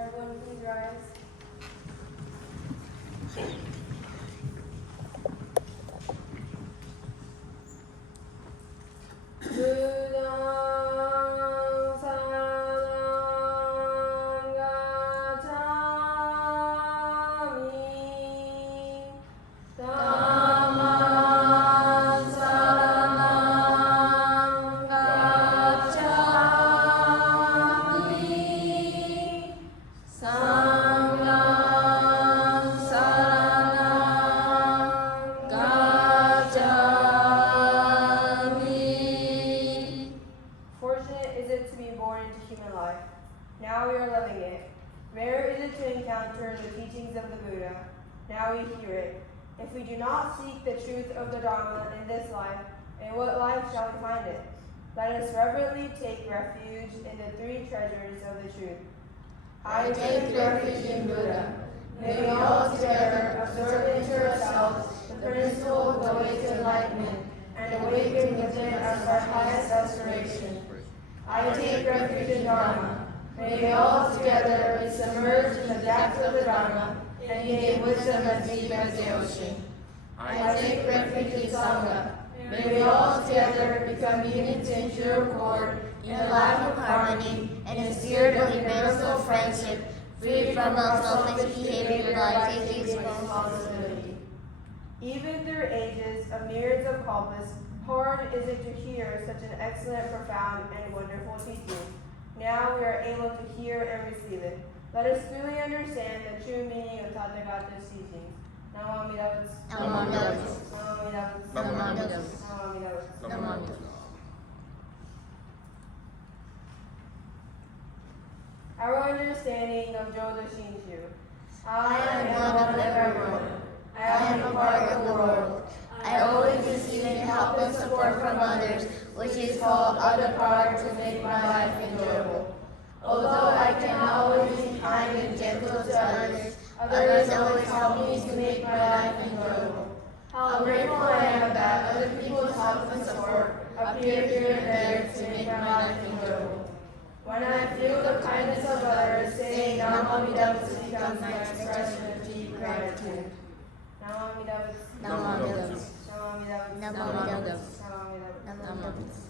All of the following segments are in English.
Everyone please rise. Now we are loving it. Rare is it to encounter the teachings of the Buddha. Now we hear it. If we do not seek the truth of the Dharma in this life, in what life shall we find it? Let us reverently take refuge in the three treasures of the truth. I take refuge in Buddha. May we all together absorb into ourselves the principle of the way to enlightenment and awaken within us our highest aspiration. I take refuge in Dharma. May we all together be submerged in the depths of the Dharma and gain wisdom as deep as the ocean. I take refuge in Sangha. May we all together become units in pure accord, in a life of harmony, and a spirit of universal friendship, free from unselfish behavior by taking responsibility. Even through ages of myriads of kalpas, hard is it to hear such an excellent, profound, and wonderful teaching. Now we are able to hear and receive it. Let us truly understand the true meaning of Tathagata's teachings. Namo Amida Butsu. Namo Amida Butsu. Namo Amida Butsu. Namo Amida Butsu. Namo Amida Butsu. Namo Amida Butsu. Our understanding of Jodo Shinshu. I am one of everyone. I am a part of the world. I always receive help and support from others, which is called other power to make my life enjoyable. Although I cannot always be kind and gentle to others, others always help me to make my life enjoyable. How grateful I am that other people's help and support appear here and there to make my life enjoyable. When I feel the kindness of others, saying Namo Amida Butsu becomes my expression of deep gratitude. Namo Amida Butsu. Namo Amida Butsu. Namo Amida Butsu. Namo Amida Butsu. Namo Amida Butsu. Namo Amida Butsu.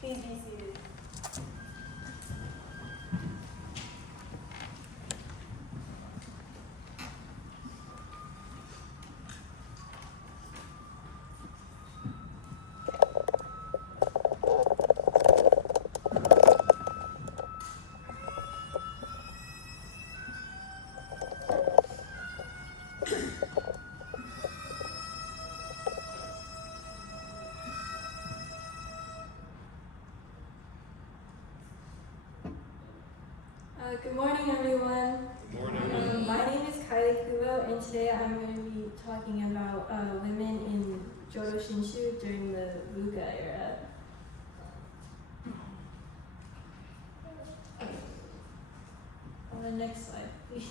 Please be seated. Good morning, everyone. Good morning. My name is Kylie, Kubo, and today I'm going to be talking about women in Jodo Shinshu during the BUVA era. On the next slide, please.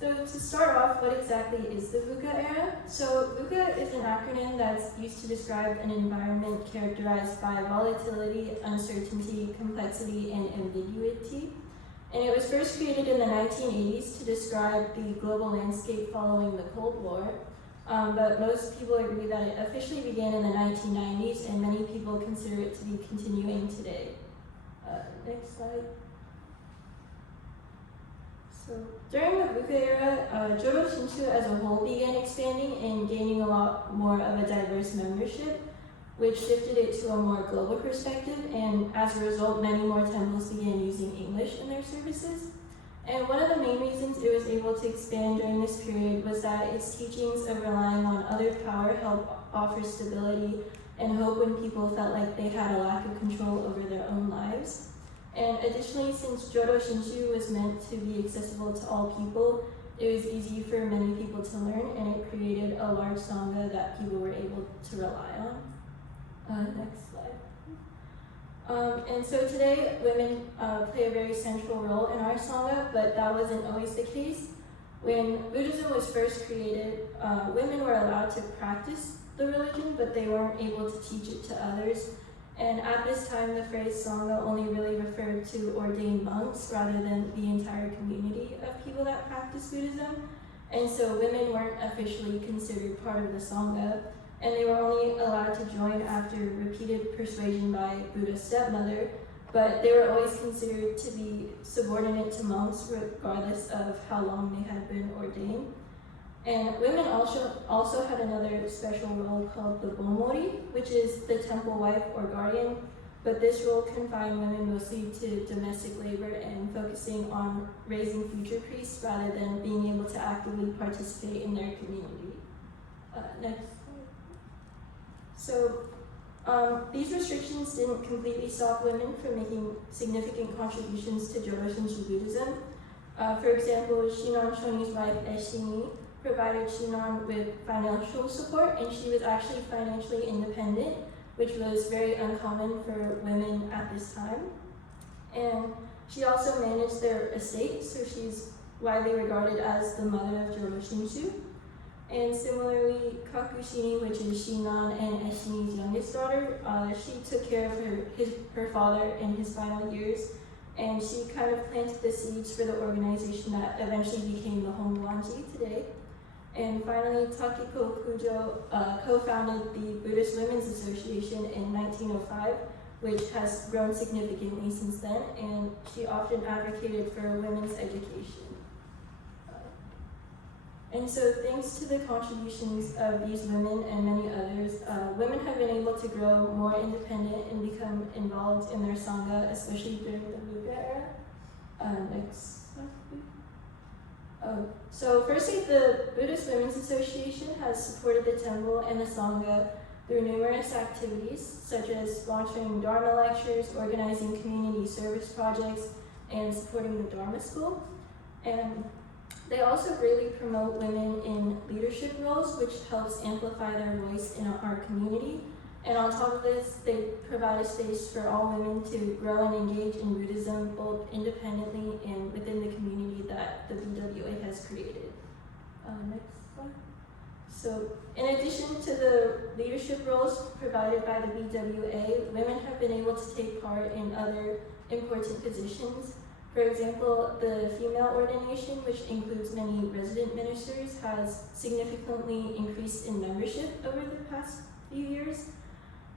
So to start off, what exactly is the BUVA era? So BUVA is an acronym that's used to describe an environment characterized by volatility, uncertainty, complexity, and ambiguity. And it was first created in the 1980s to describe the global landscape following the Cold War. But most people agree that it officially began in the 1990s, and many people consider it to be continuing today. Next slide. So during the BUVA era, Jodo Shinshu as a whole began expanding and gaining a lot more of a diverse membership. which shifted it to a more global perspective, and as a result, many more temples began using English in their services. And one of the main reasons it was able to expand during this period was that its teachings of relying on other power helped offer stability and hope when people felt like they had a lack of control over their own lives. And additionally, since Jodo Shinshu was meant to be accessible to all people, it was easy for many people to learn, and it created a large sangha that people were able to rely on. Next slide. And so today, women play a very central role in our sangha, but that wasn't always the case. When Buddhism was first created, women were allowed to practice the religion, but they weren't able to teach it to others. And at this time, the phrase Sangha only really referred to ordained monks rather than the entire community of people that practice Buddhism. And so women weren't officially considered part of the Sangha, and they were only allowed to join after repeated persuasion by Buddha's stepmother, but they were always considered to be subordinate to monks regardless of how long they had been ordained. And women also had another special role called the Bomori, which is the temple wife or guardian, but this role confined women mostly to domestic labor and focusing on raising future priests rather than being able to actively participate in their community. Next. So these restrictions didn't completely stop women from making significant contributions to Jodo Shinshu Buddhism. For example, Shinon Shoni's wife, Eshini, provided Shinon with financial support, and she was actually financially independent, which was very uncommon for women at this time. And she also managed their estate, so she's widely regarded as the mother of Jodo Shinshu. And similarly, Kakushini, which is Shinon and Eshini's youngest daughter, she took care of her father in his final years, and she kind of planted the seeds for the organization that eventually became the Hongwanji today. And finally, Takiko Kujo co-founded the Buddhist Women's Association in 1905, which has grown significantly since then, and she often advocated for women's education. And so thanks to the contributions of these women and many others, women have been able to grow more independent and become involved in their Sangha, especially during the BUVA era. Next slide, please. So firstly, the Buddhist Women's Association has supported the temple and the Sangha through numerous activities, such as sponsoring Dharma lectures, organizing community service projects, and supporting the Dharma school. And they also greatly promote women in leadership roles, which helps amplify their voice in our community. And on top of this, they provide a space for all women to grow and engage in Buddhism, both independently and within the community that the BWA has created. Next slide. So, in addition to the leadership roles provided by the BWA, women have been able to take part in other important positions. For example, the female ordination, which includes many resident ministers, has significantly increased in membership over the past few years.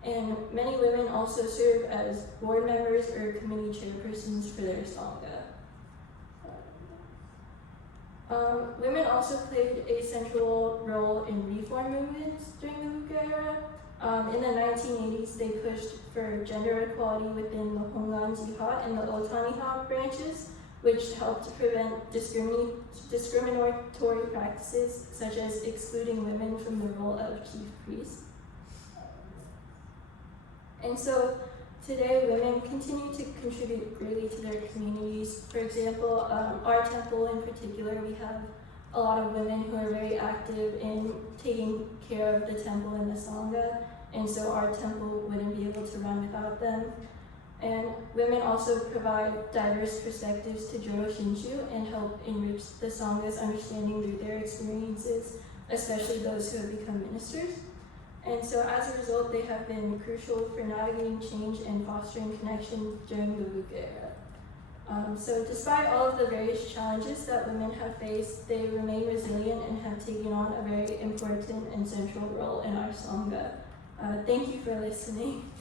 And many women also serve as board members or committee chairpersons for their Sangha. Women also played a central role in reform movements during the BUVA era. In the 1980s, they pushed for gender equality within the Hongan Jihad and the Otaniha branches, which helped prevent discriminatory practices such as excluding women from the role of chief priest. And so today, women continue to contribute greatly to their communities. For example, our temple in particular, we have a lot of women who are very active in taking care of the temple and the Sangha, and so our temple wouldn't be able to run without them. And women also provide diverse perspectives to Jodo Shinshu and help enrich the Sangha's understanding through their experiences, especially those who have become ministers. And so as a result, they have been crucial for navigating change and fostering connection during the BUVA era. So despite all of the various challenges that women have faced, they remain resilient and have taken on a very important and central role in our Sangha. Thank you for listening.